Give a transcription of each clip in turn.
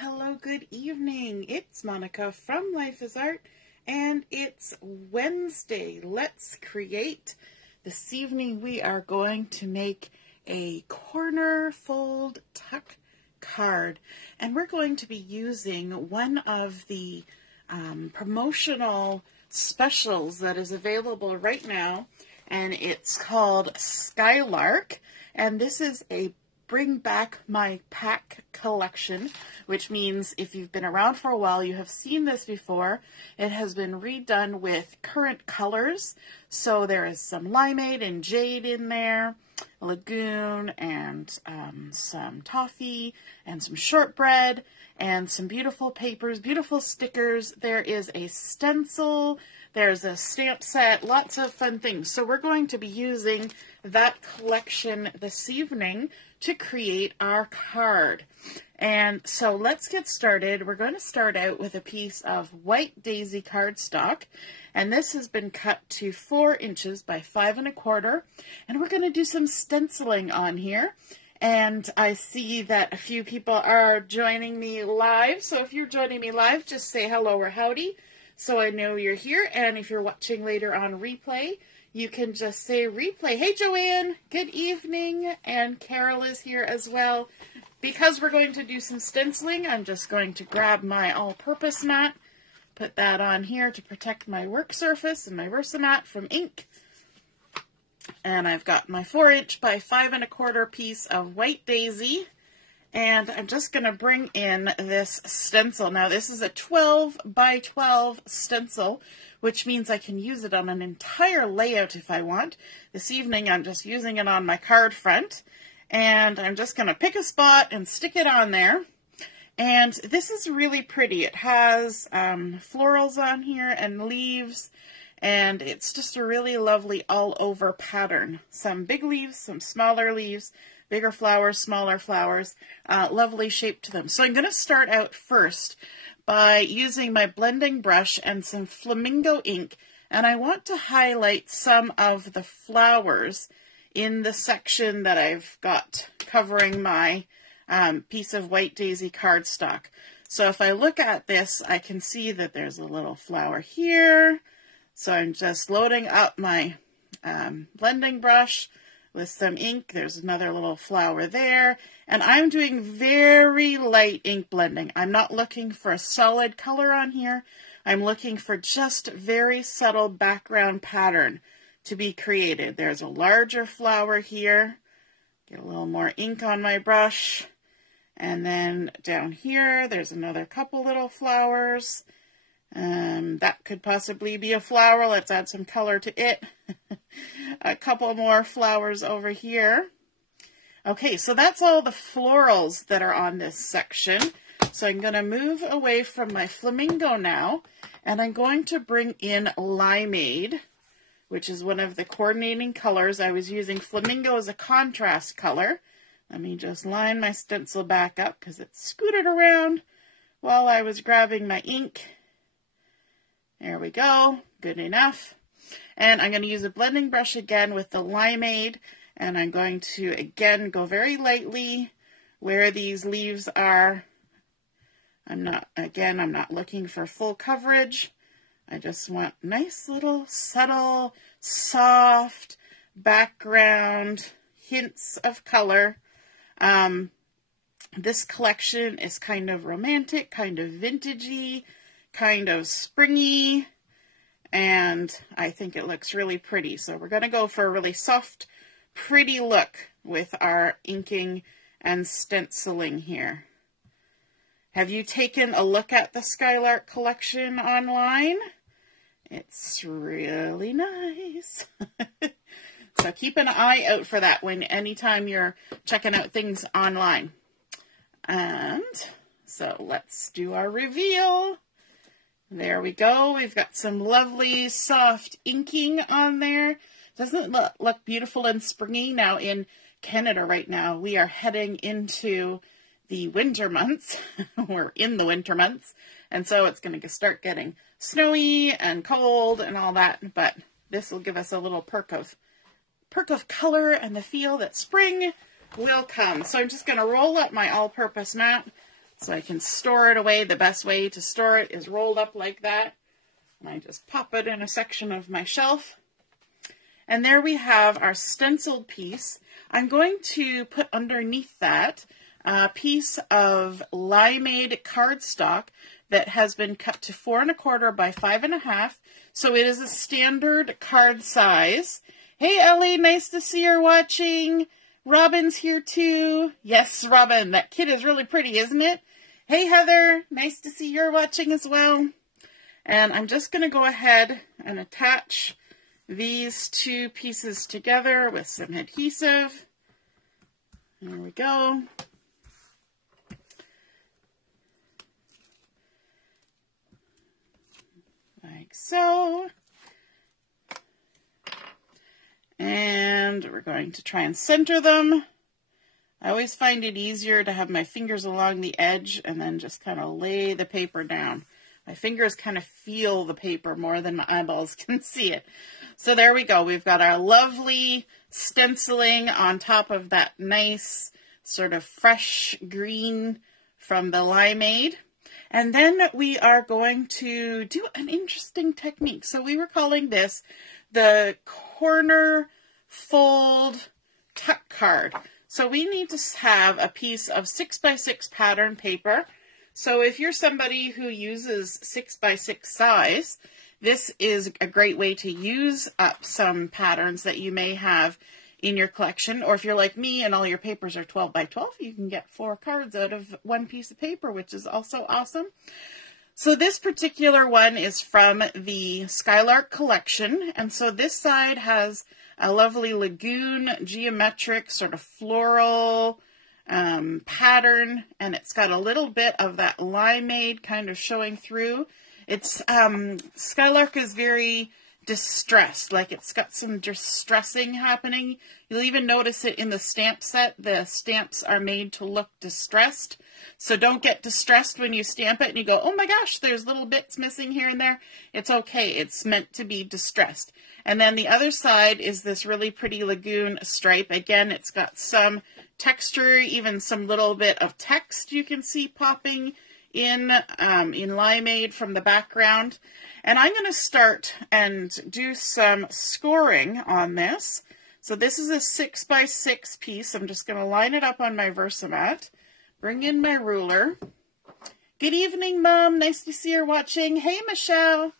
hello, good evening. It's Monica from Life is Art, and it's Wednesday. Let's create. This evening we are going to make a corner fold tuck card, and we're going to be using one of the promotional specials that is available right now, and it's called Skylark, and this is a Bring Back My Pack collection, which means if you've been around for a while, you have seen this before. It has been redone with current colors. So there is some Limeade and Jade in there, Lagoon, and some toffee, and some shortbread, and some beautiful papers, beautiful stickers. There is a stencil, there's a stamp set, lots of fun things. So we're going to be using that collection this evening to create our card. And so let's get started. We're going to start out with a piece of white daisy cardstock, and this has been cut to 4 inches by 5 1/4, and we're going to do some stenciling on here. And I see that a few people are joining me live, so if you're joining me live, just say hello or howdy so I know you're here. And if you're watching later on replay, you can just say replay. Hey Joanne, good evening, and Carol is here as well. Because we're going to do some stenciling, I'm just going to grab my all-purpose mat, put that on here to protect my work surface and my Versamat from ink. And I've got my 4 inch by 5 1/4 piece of white daisy, and I'm just going to bring in this stencil. Now this is a 12 by 12 stencil, which means I can use it on an entire layout if I want. This evening I'm just using it on my card front, and I'm just going to pick a spot and stick it on there. And this is really pretty. It has florals on here and leaves, and it's just a really lovely all over pattern. Some big leaves, some smaller leaves, bigger flowers, smaller flowers, lovely shape to them. So I'm going to start out first by using my blending brush and some Flamingo ink, and I want to highlight some of the flowers in the section that I've got covering my piece of white daisy cardstock. So if I look at this, I can see that there's a little flower here. So I'm just loading up my blending brush with some ink. There's another little flower there, and I'm doing very light ink blending. I'm not looking for a solid color on here. I'm looking for just very subtle background pattern to be created. There's a larger flower here. Get a little more ink on my brush, and then down here there's another couple little flowers. That could possibly be a flower. Let's add some color to it. A couple more flowers over here. Okay, so that's all the florals that are on this section. So I'm going to move away from my Flamingo now, and I'm going to bring in Limeade, which is one of the coordinating colors. I was using Flamingo as a contrast color. Let me just line my stencil back up because it scooted around while I was grabbing my ink. There we go, good enough. And I'm going to use a blending brush again with the Limeade, and I'm going to again go very lightly where these leaves are. I'm not looking for full coverage. I just want nice little subtle, soft background, hints of color. This collection is kind of romantic, kind of vintagey, kind of springy, and I think it looks really pretty. So we're going to go for a really soft, pretty look with our inking and stenciling here. Have you taken a look at the Skylark collection online? It's really nice. So keep an eye out for that anytime you're checking out things online. And so let's do our reveal. There we go. We've got some lovely soft inking on there. Doesn't it look beautiful and springy? Now in Canada right now, we are heading into the winter months. We're in the winter months. And so it's going to start getting snowy and cold and all that. But this will give us a little perk of color and the feel that spring will come. So I'm just going to roll up my all-purpose mat, so I can store it away. The best way to store it is rolled up like that. And I just pop it in a section of my shelf. And there we have our stenciled piece. I'm going to put underneath that a piece of Limeade cardstock that has been cut to 4 1/4 by 5 1/2. So it is a standard card size. Hey Ellie, nice to see you're watching. Robin's here too. Yes, Robin, that kid is really pretty, isn't it? Hey Heather, nice to see you're watching as well. And I'm just going to go ahead and attach these two pieces together with some adhesive. There we go. Like so. And we're going to try and center them. I always find it easier to have my fingers along the edge and then just kind of lay the paper down. My fingers kind of feel the paper more than my eyeballs can see it. So there we go. We've got our lovely stenciling on top of that nice sort of fresh green from the Limeade. And then we are going to do an interesting technique. So we were calling this the corner fold tuck card. So we need to have a piece of 6x6 pattern paper. So if you're somebody who uses 6x6 size, this is a great way to use up some patterns that you may have in your collection. Or if you're like me and all your papers are 12x12, you can get 4 cards out of one piece of paper, which is also awesome. So this particular one is from the Skylark collection. And so this side has a lovely Lagoon geometric sort of floral pattern, and it's got a little bit of that Limeade kind of showing through. It's Skylark is very distressed, like it's got some distressing happening. You'll even notice it in the stamp set. The stamps are made to look distressed. So don't get distressed when you stamp it and you go, oh my gosh, there's little bits missing here and there. It's okay. It's meant to be distressed. And then the other side is this really pretty Lagoon stripe. Again, it's got some texture, even some little bit of text you can see popping in Limeade from the background. And I'm going to start and do some scoring on this. So this is a 6x6 piece. I'm just going to line it up on my Versamat. Bring in my ruler. Good evening, Mom. Nice to see you watching. Hey, Michelle.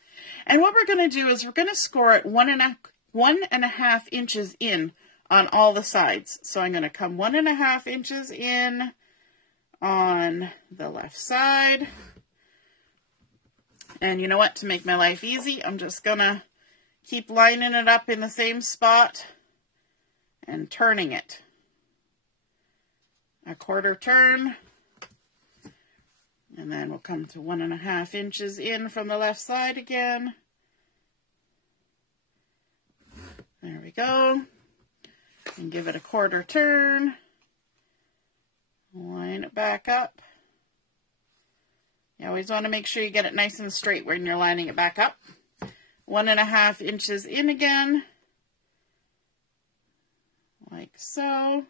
And what we're going to do is we're going to score it 1.5 inches in on all the sides. So I'm going to come 1.5 inches in on the left side. And you know what? To make my life easy, I'm just going to keep lining it up in the same spot and turning it. A quarter turn. And then we'll come to 1.5 inches in from the left side again. There we go. And give it a quarter turn. Line it back up. You always want to make sure you get it nice and straight when you're lining it back up. 1.5 inches in again. Like so.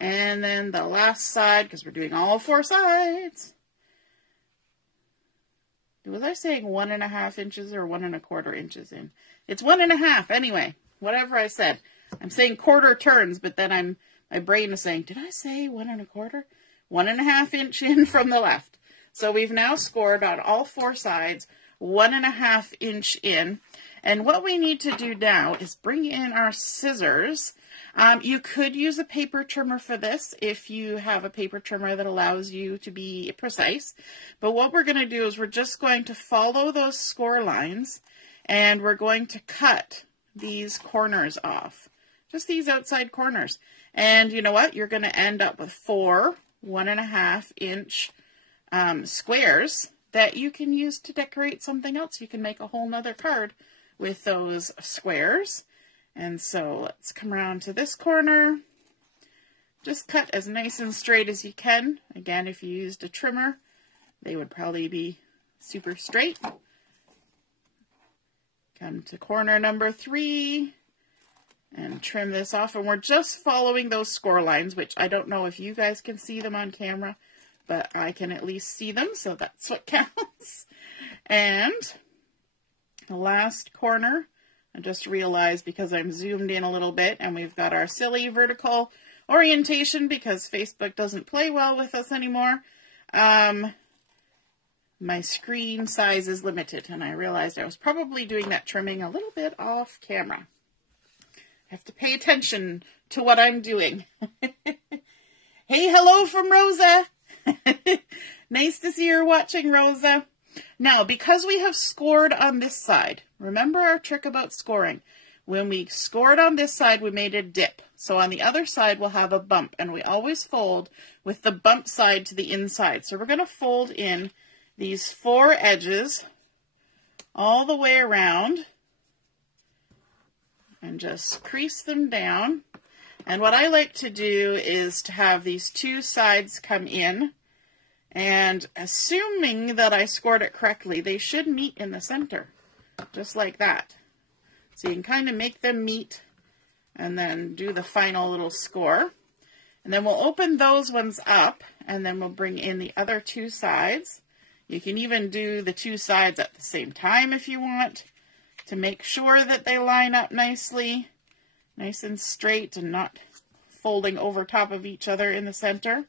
And then the last side, because we're doing all 4 sides. Was I saying 1.5 inches or 1.25 inches in? It's 1.5 anyway. Whatever I said. I'm saying quarter turns, but then my brain is saying, did I say 1.25? 1.5 inch in from the left. So we've now scored on all 4 sides, 1.5 inch in. And what we need to do now is bring in our scissors. You could use a paper trimmer for this if you have a paper trimmer that allows you to be precise. But what we're going to do is we're just going to follow those score lines and we're going to cut these corners off. Just these outside corners. And you know what? You're going to end up with 4 1.5 inch squares that you can use to decorate something else. You can make a whole nother card with those squares. And so let's come around to this corner. Just cut as nice and straight as you can. Again, if you used a trimmer, they would probably be super straight. Come to corner number 3 and trim this off. And we're just following those score lines, which I don't know if you guys can see them on camera, but I can at least see them, so that's what counts. And the last corner, I just realized because I'm zoomed in a little bit and we've got our silly vertical orientation because Facebook doesn't play well with us anymore. My screen size is limited, and I realized I was probably doing that trimming a little bit off camera. I have to pay attention to what I'm doing. Hey, hello from Rosa. Nice to see you're watching, Rosa. Now, because we have scored on this side, remember our trick about scoring. When we scored on this side, we made a dip. So on the other side, we'll have a bump, and we always fold with the bump side to the inside. So we're going to fold in these 4 edges all the way around and just crease them down. And what I like to do is to have these 2 sides come in, and assuming that I scored it correctly, they should meet in the center, just like that. So you can kind of make them meet and then do the final little score. And then we'll open those ones up, and then we'll bring in the other 2 sides. You can even do the 2 sides at the same time if you want, to make sure that they line up nicely, nice and straight and not folding over top of each other in the center.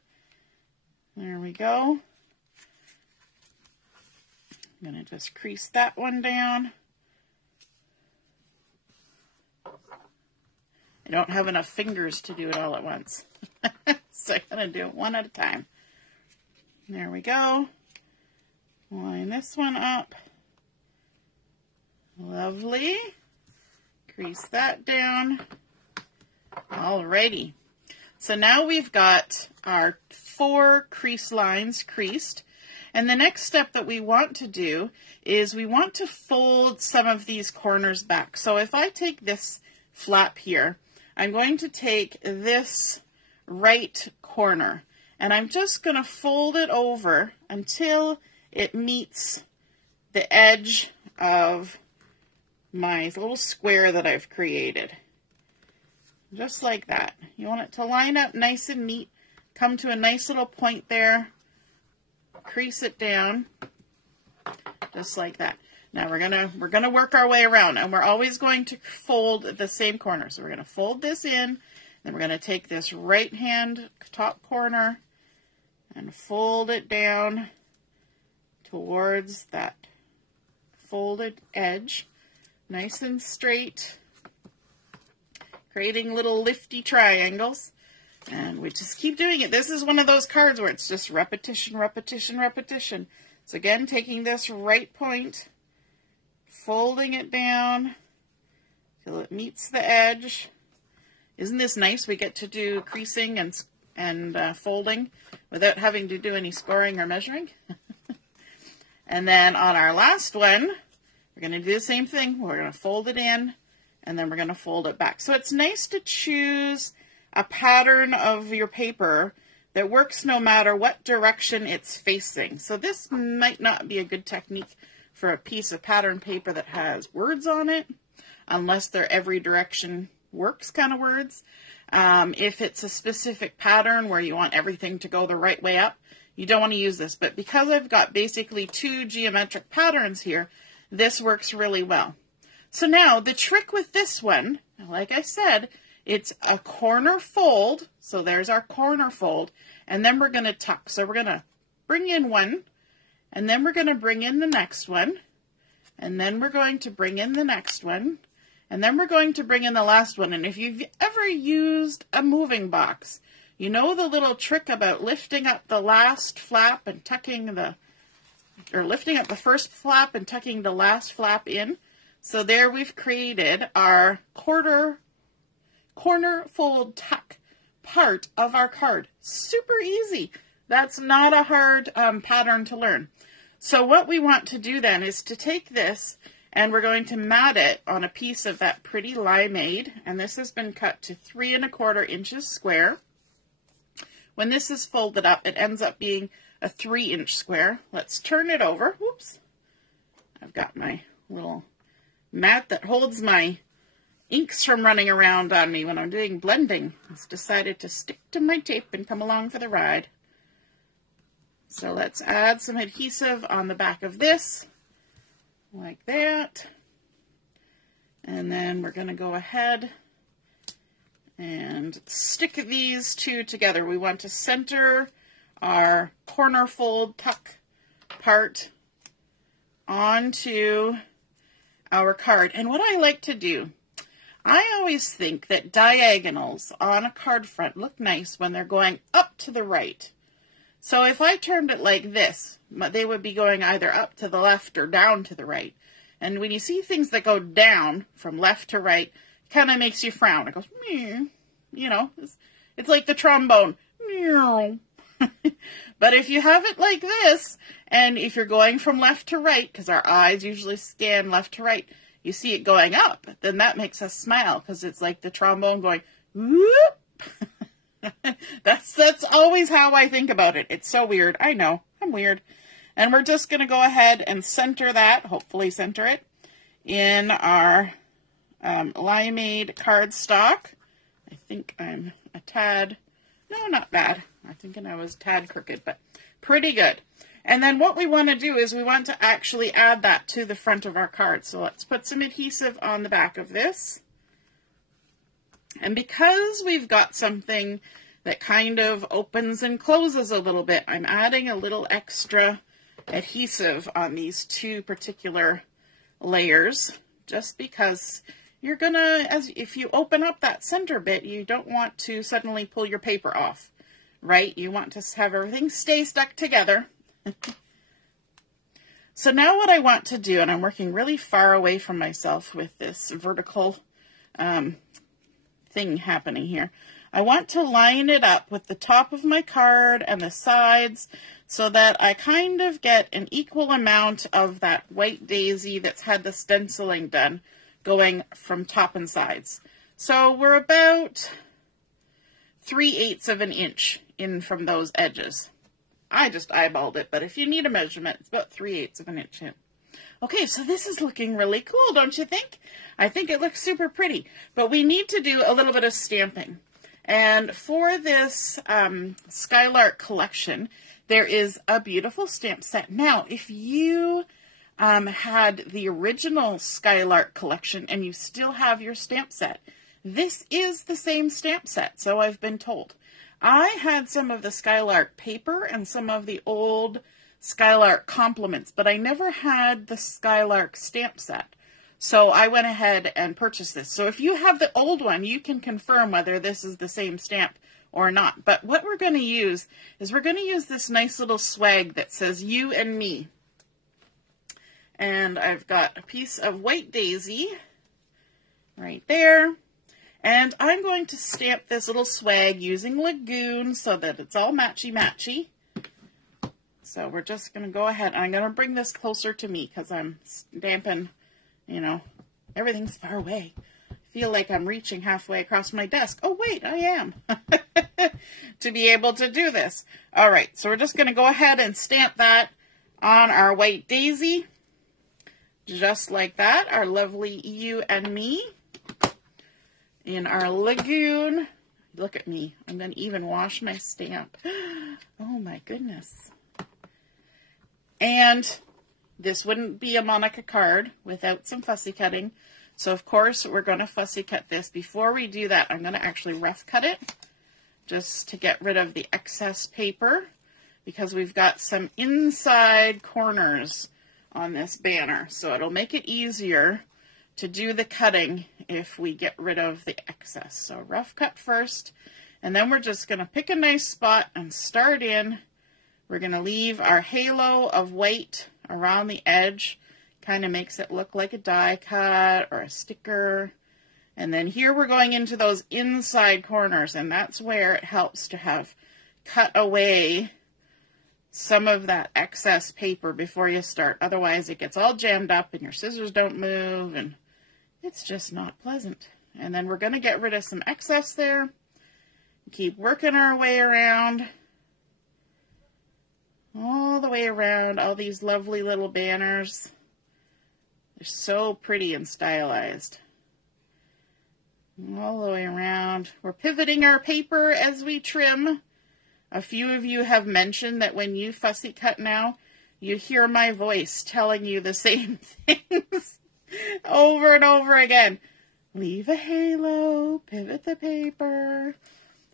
There we go. I'm going to just crease that one down. I don't have enough fingers to do it all at once. So I'm going to do it one at a time. There we go. Line this one up. Lovely. Crease that down. Alrighty. So now we've got our 4 crease lines creased. And the next step that we want to do is we want to fold some of these corners back. So if I take this flap here, I'm going to take this right corner and I'm just going to fold it over until it meets the edge of my little square that I've created. Just like that. You want it to line up nice and neat, come to a nice little point there, crease it down, just like that. Now we're gonna work our way around, and we're always going to fold the same corner. So we're gonna fold this in, then we're gonna take this right hand top corner and fold it down towards that folded edge, nice and straight, creating little lifty triangles. And we just keep doing it. This is one of those cards where it's just repetition, repetition, repetition. So again, taking this right point, folding it down till it meets the edge. Isn't this nice? We get to do creasing and folding without having to do any scoring or measuring. And then on our last one, we're going to do the same thing. We're going to fold it in, and then we're going to fold it back. So it's nice to choose a pattern of your paper that works no matter what direction it's facing. So this might not be a good technique for a piece of pattern paper that has words on it, unless they're every direction works kind of words. If it's a specific pattern where you want everything to go the right way up, you don't want to use this. But because I've got basically 2 geometric patterns here, this works really well. So now the trick with this one, like I said, it's a corner fold. So there's our corner fold. And then we're going to tuck. So we're going to bring in one, and then we're going to bring in the next one, and then we're going to bring in the next one, and then we're going to bring in the last one. And if you've ever used a moving box, you know the little trick about lifting up the last flap and tucking lifting up the first flap and tucking the last flap in. So there we've created our corner fold tuck part of our card. Super easy. That's not a hard pattern to learn. So what we want to do then is to take this, and we're going to mat it on a piece of that pretty Limeade, and this has been cut to 3 1/4 inches square. When this is folded up, it ends up being a 3-inch square. Let's turn it over. Whoops. I've got my little mat that holds my inks from running around on me when I'm doing blending. It's decided to stick to my tape and come along for the ride. So let's add some adhesive on the back of this, like that. And then we're going to go ahead and stick these two together. We want to center our corner fold tuck part onto our card. And what I like to do, I always think that diagonals on a card front look nice when they're going up to the right. So if I turned it like this, they would be going either up to the left or down to the right. And when you see things that go down from left to right, it kind of makes you frown. It goes, meow. You know, it's like the trombone. Meow. But if you have it like this, and if you're going from left to right, because our eyes usually scan left to right, you see it going up, then that makes us smile, because it's like the trombone going, whoop. That's always how I think about it. It's so weird. I know, I'm weird. And we're just going to go ahead and center that, hopefully center it, in our Limeade cardstock. I think I'm a tad, no, not bad. I'm thinking I was a tad crooked, but pretty good. And then what we want to do is we want to actually add that to the front of our card. So let's put some adhesive on the back of this. And because we've got something that kind of opens and closes a little bit, I'm adding a little extra adhesive on these two particular layers, just because you're gonna, if you open up that center bit, you don't want to suddenly pull your paper off, right? You want to have everything stay stuck together. So now what I want to do, and I'm working really far away from myself with this vertical thing happening here. I want to line it up with the top of my card and the sides so that I kind of get an equal amount of that white daisy that's had the stenciling done going from top and sides. So we're about 3/8 of an inch in from those edges. I just eyeballed it, but if you need a measurement, it's about 3/8 of an inch in. Okay, so this is looking really cool, don't you think? I think it looks super pretty, but we need to do a little bit of stamping. And for this Skylark collection, there is a beautiful stamp set. Now, if you had the original Skylark collection and you still have your stamp set, this is the same stamp set, so I've been told. I had some of the Skylark paper and some of the old Skylark compliments, but I never had the Skylark stamp set. So I went ahead and purchased this. So if you have the old one, you can confirm whether this is the same stamp or not. But what we're going to use is we're going to use this nice little swag that says you and me. And I've got a piece of white daisy right there. And I'm going to stamp this little swag using Lagoon so that it's all matchy-matchy. So we're just going to go ahead. I'm going to bring this closer to me because I'm stamping, you know, everything's far away. I feel like I'm reaching halfway across my desk. Oh, wait, I am. To be able to do this. All right, so we're just going to go ahead and stamp that on our white daisy. Just like that, our lovely you and me. In our Lagoon. Look at me. I'm going to even wash my stamp. Oh, my goodness. And this wouldn't be a Monica card without some fussy cutting. So, of course, we're going to fussy cut this. Before we do that, I'm going to actually rough cut it just to get rid of the excess paper because we've got some inside corners on this banner. So it'll make it easier to do the cutting if we get rid of the excess. So rough cut first, and then we're just going to pick a nice spot and start in. We're going to leave our halo of white around the edge. Kind of makes it look like a die cut or a sticker. And then here we're going into those inside corners, and that's where it helps to have cut away some of that excess paper before you start. Otherwise it gets all jammed up and your scissors don't move and it's just not pleasant. And then we're going to get rid of some excess there. Keep working our way around. All the way around all these lovely little banners. They're so pretty and stylized. All the way around. We're pivoting our paper as we trim. A few of you have mentioned that when you fussy cut now, you hear my voice telling you the same things over and over again. Leave a halo, pivot the paper.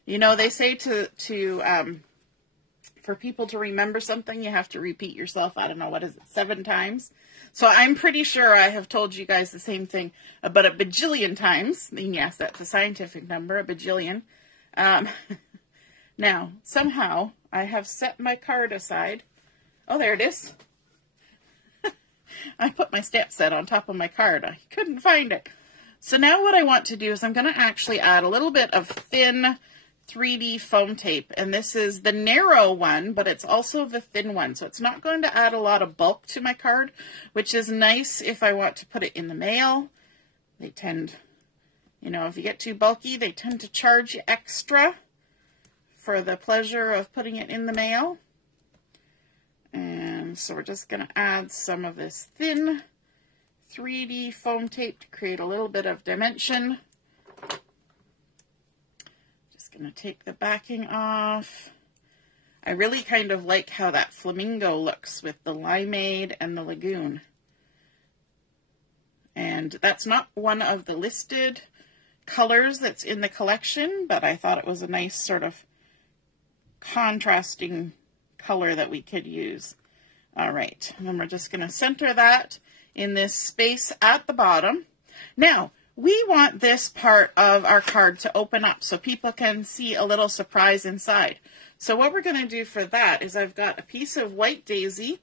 You know, they say for people to remember something, you have to repeat yourself, I don't know, what is it, 7 times? So I'm pretty sure I have told you guys the same thing about a bajillion times. And yes, that's a scientific number, a bajillion. Now, somehow, I have set my card aside. Oh, there it is. I put my stamp set on top of my card. I couldn't find it. So now what I want to do is I'm going to actually add a little bit of thin 3D foam tape. And this is the narrow one, but it's also the thin one. So it's not going to add a lot of bulk to my card, which is nice if I want to put it in the mail. They tend, you know, if you get too bulky, they tend to charge you extra for the pleasure of putting it in the mail. And so we're just going to add some of this thin 3D foam tape to create a little bit of dimension. Just going to take the backing off. I really kind of like how that Flamingo looks with the Limeade and the Lagoon. And that's not one of the listed colors that's in the collection, but I thought it was a nice sort of contrasting color that we could use. All right, and then we're just going to center that in this space at the bottom. Now, we want this part of our card to open up so people can see a little surprise inside. So what we're going to do for that is I've got a piece of white daisy,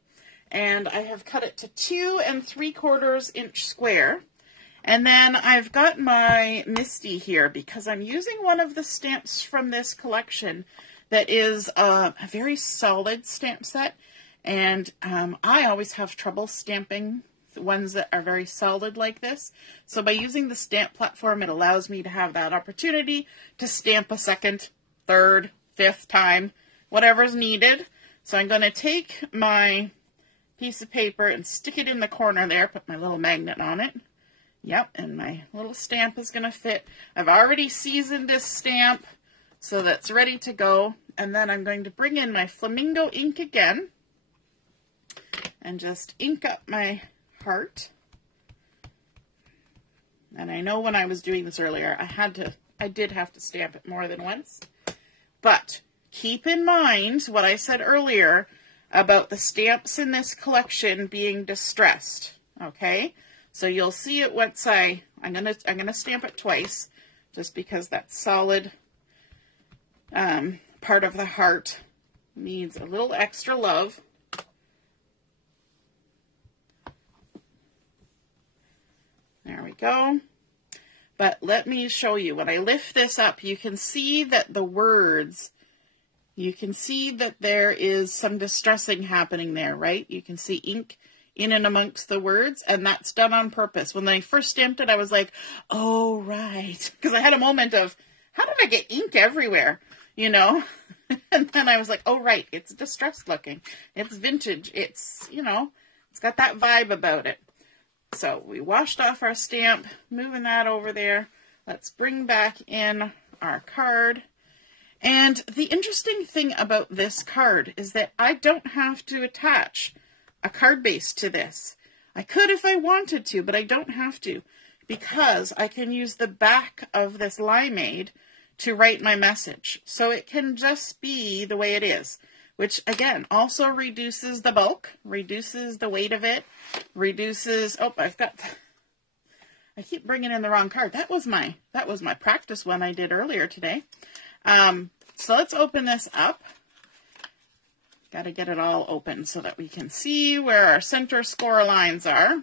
and I have cut it to 2 3/4 inch square. And then I've got my Misty here because I'm using one of the stamps from this collection that is a very solid stamp set, and I always have trouble stamping the ones that are very solid like this. So by using the stamp platform, it allows me to have that opportunity to stamp a second, third, fifth time, whatever's needed. So I'm going to take my piece of paper and stick it in the corner there, put my little magnet on it. Yep, and my little stamp is going to fit. I've already seasoned this stamp so that's ready to go. And then I'm going to bring in my Flamingo ink again and just ink up my heart. And I know when I was doing this earlier, I did have to stamp it more than once. But keep in mind what I said earlier about the stamps in this collection being distressed. Okay? So you'll see it once I'm gonna stamp it twice, just because that solid part of the heart needs a little extra love. There we go. But let me show you. When I lift this up, you can see that the words, you can see that there is some distressing happening there, right? You can see ink in and amongst the words, and that's done on purpose. When I first stamped it, I was like, oh, right. Because I had a moment of, how did I get ink everywhere? You know? And then I was like, oh, right, it's distressed looking. It's vintage. It's, you know, it's got that vibe about it. So we washed off our stamp, moving that over there. Let's bring back in our card. And the interesting thing about this card is that I don't have to attach a card base to this. I could if I wanted to, but I don't have to, because I can use the back of this Limeade to write my message. So it can just be the way it is, which again also reduces the bulk, reduces the weight of it, reduces, oh, I keep bringing in the wrong card. That was my practice one I did earlier today. So let's open this up. Got to get it all open so that we can see where our center score lines are.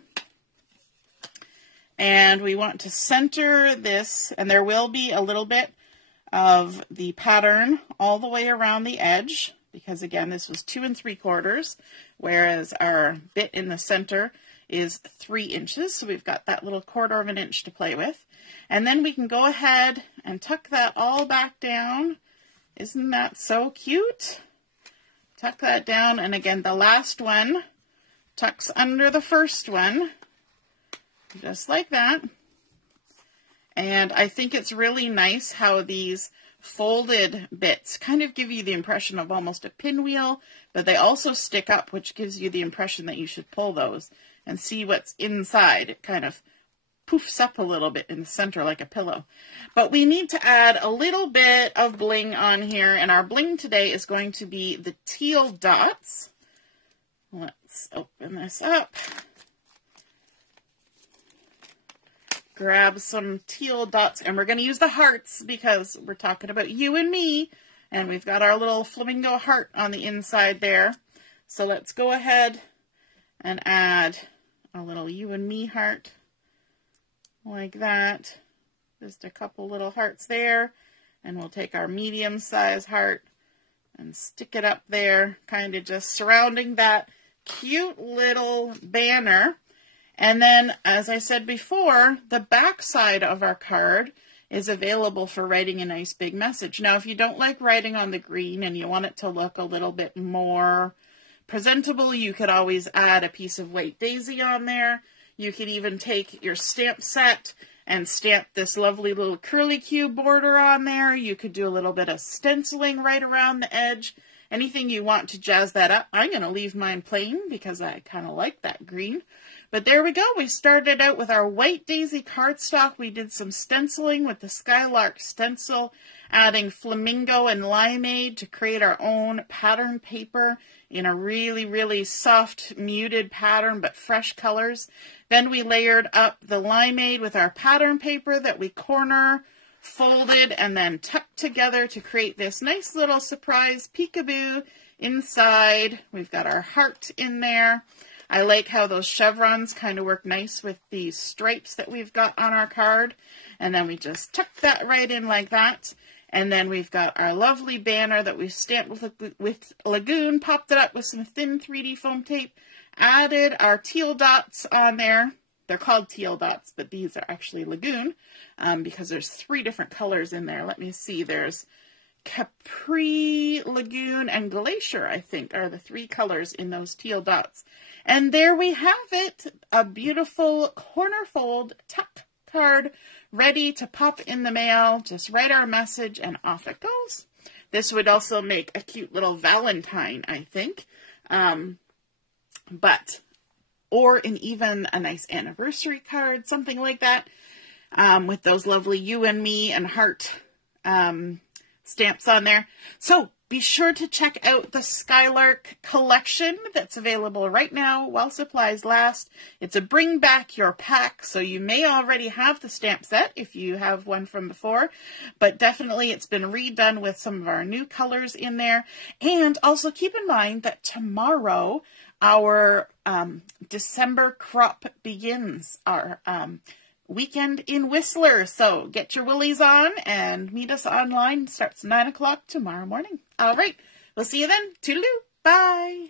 And we want to center this, and there will be a little bit of the pattern all the way around the edge, because again, this was 2 3/4, whereas our bit in the center is 3 inches. So we've got that little 1/4 of an inch to play with. And then we can go ahead and tuck that all back down. Isn't that so cute? Tuck that down, and again, the last one tucks under the first one, just like that. And I think it's really nice how these folded bits kind of give you the impression of almost a pinwheel, but they also stick up, which gives you the impression that you should pull those and see what's inside. It kind of poofs up a little bit in the center like a pillow. But we need to add a little bit of bling on here, and our bling today is going to be the teal dots. Let's open this up. Grab some teal dots, and we're going to use the hearts because we're talking about you and me, and we've got our little flamingo heart on the inside there. So let's go ahead and add a little you and me heart like that. Just a couple little hearts there, and we'll take our medium size heart and stick it up there, kind of just surrounding that cute little banner. And then, as I said before, the back side of our card is available for writing a nice big message. Now, if you don't like writing on the green and you want it to look a little bit more presentable, you could always add a piece of white daisy on there. You could even take your stamp set and stamp this lovely little curly-Q border on there. You could do a little bit of stenciling right around the edge. Anything you want to jazz that up. I'm going to leave mine plain because I kind of like that green. But there we go. We started out with our white daisy cardstock. We did some stenciling with the Skylark stencil, adding Flamingo and Limeade to create our own pattern paper in a really, really soft, muted pattern, but fresh colors. Then we layered up the Limeade with our pattern paper that we corner, folded, and then tucked together to create this nice little surprise peekaboo inside. We've got our heart in there. I like how those chevrons kind of work nice with these stripes that we've got on our card. And then we just tuck that right in like that. And then we've got our lovely banner that we've stamped with Lagoon, popped it up with some thin 3D foam tape, added our teal dots on there. They're called teal dots, but these are actually Lagoon because there's 3 different colors in there. Let me see. There's Capri, Lagoon, and Glacier, I think, are the 3 colors in those teal dots. And there we have it, a beautiful corner fold tuck card ready to pop in the mail. Just write our message and off it goes. This would also make a cute little Valentine, I think. Or even a nice anniversary card, something like that, with those lovely you and me and heart stamps on there. So be sure to check out the Skylark collection that's available right now while supplies last. It's a bring back your pack, so you may already have the stamp set if you have one from before, but definitely it's been redone with some of our new colors in there. And also keep in mind that tomorrow our December crop begins, our weekend in Whistler. So get your willies on and meet us online. It starts 9 o'clock tomorrow morning. All right. We'll see you then. Toodaloo. Bye.